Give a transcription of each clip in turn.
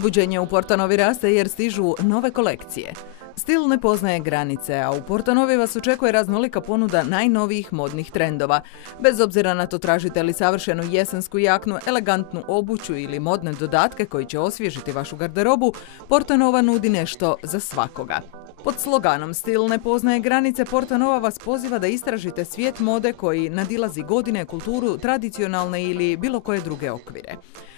Uzbuđenje u Portanovi raste jer stižu nove kolekcije. Stil ne poznaje granice, a u Portanovi vas očekuje raznolika ponuda najnovijih modnih trendova. Bez obzira na to tražite li savršenu jesensku jaknu, elegantnu obuću ili modne dodatke koji će osvježiti vašu garderobu, Portanova nudi nešto za svakoga. Pod sloganom Stil ne poznaje granice, Portanova vas poziva da istražite svijet mode koji nadilazi godine, kulturu, tradicionalne ili bilo koje druge okvire.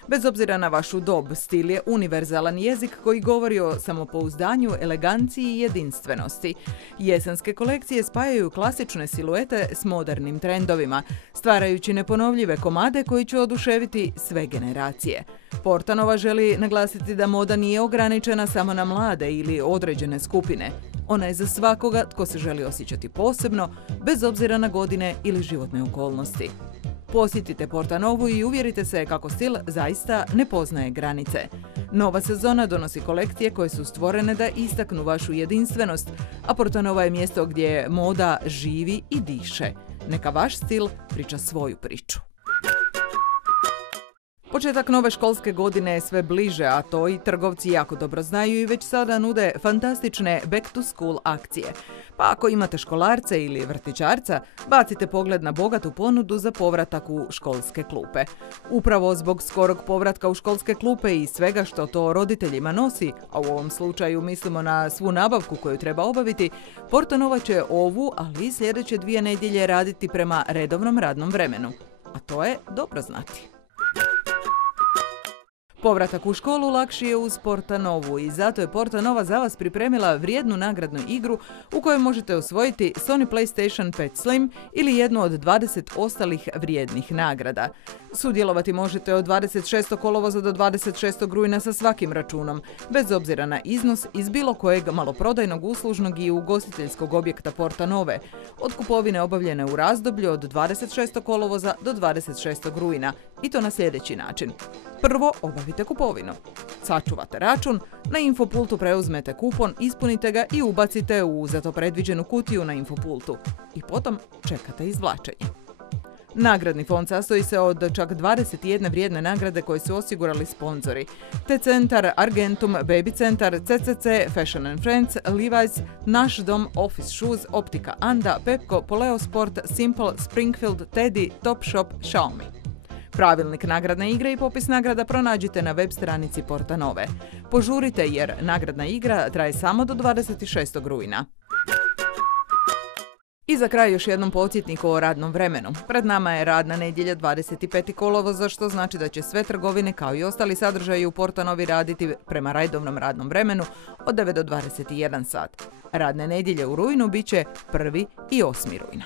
Bez obzira na vašu dob, stil je univerzalan jezik koji govori o samopouzdanju, eleganciji i jedinstvenosti. Jesenske kolekcije spajaju klasične siluete s modernim trendovima, stvarajući neponovljive komade koji će oduševiti sve generacije. Portanova želi naglasiti da moda nije ograničena samo na mlade ili određene skupine. Ona je za svakoga tko se želi osjećati posebno, bez obzira na godine ili životne okolnosti. Posjetite Portanovu i uvjerite se kako stil zaista ne poznaje granice. Nova sezona donosi kolekcije koje su stvorene da istaknu vašu jedinstvenost, a Portanova je mjesto gdje moda živi i diše. Neka vaš stil priča svoju priču. Početak nove školske godine je sve bliže, a to i trgovci jako dobro znaju i već sada nude fantastične back to school akcije. Pa ako imate školarce ili vrtićarca, bacite pogled na bogatu ponudu za povratak u školske klupe. Upravo zbog skorog povratka u školske klupe i svega što to roditeljima nosi, a u ovom slučaju mislimo na svu nabavku koju treba obaviti, Portanova će ovu, ali i sljedeće 2 nedjelje raditi prema redovnom radnom vremenu. A to je dobro znati. Povratak u školu lakši je uz Portanovu i zato je Portanova za vas pripremila vrijednu nagradnu igru u kojoj možete osvojiti Sony PlayStation 5 Slim ili jednu od 20 ostalih vrijednih nagrada. Sudjelovati možete od 26. kolovoza do 26. rujna sa svakim računom, bez obzira na iznos iz bilo kojeg maloprodajnog, uslužnog i ugostiteljskog objekta Portanove, od kupovine obavljene u razdoblju od 26. kolovoza do 26. rujna, i to na sljedeći način. Prvo, obavite kupovinu. Sačuvate račun, na infopultu preuzmete kupon, ispunite ga i ubacite u za to predviđenu kutiju na infopultu. I potom čekate izvlačenje. Nagradni fond sastoji se od čak 21 vrijedne nagrade koje su osigurali sponzori. T-Centar, Argentum, Baby Centar, CCC, Fashion and Friends, Levi's, Naš dom, Office Shoes, Optika Anda, Pepco, Poleo Sport, Simple, Springfield, Teddy, Topshop, Xiaomi. Pravilnik nagradne igre i popis nagrada pronađite na web stranici Portanove. Požurite jer nagradna igra traje samo do 26. rujna. I za kraj još jednom podsjetnik o radnom vremenu. Pred nama je radna nedjelja 25. kolovoza, što znači da će sve trgovine kao i ostali sadržaji u Portanovi raditi prema redovnom radnom vremenu od 9 do 21 sat. Radne nedjelje u rujnu bit će 1. i 8. rujna.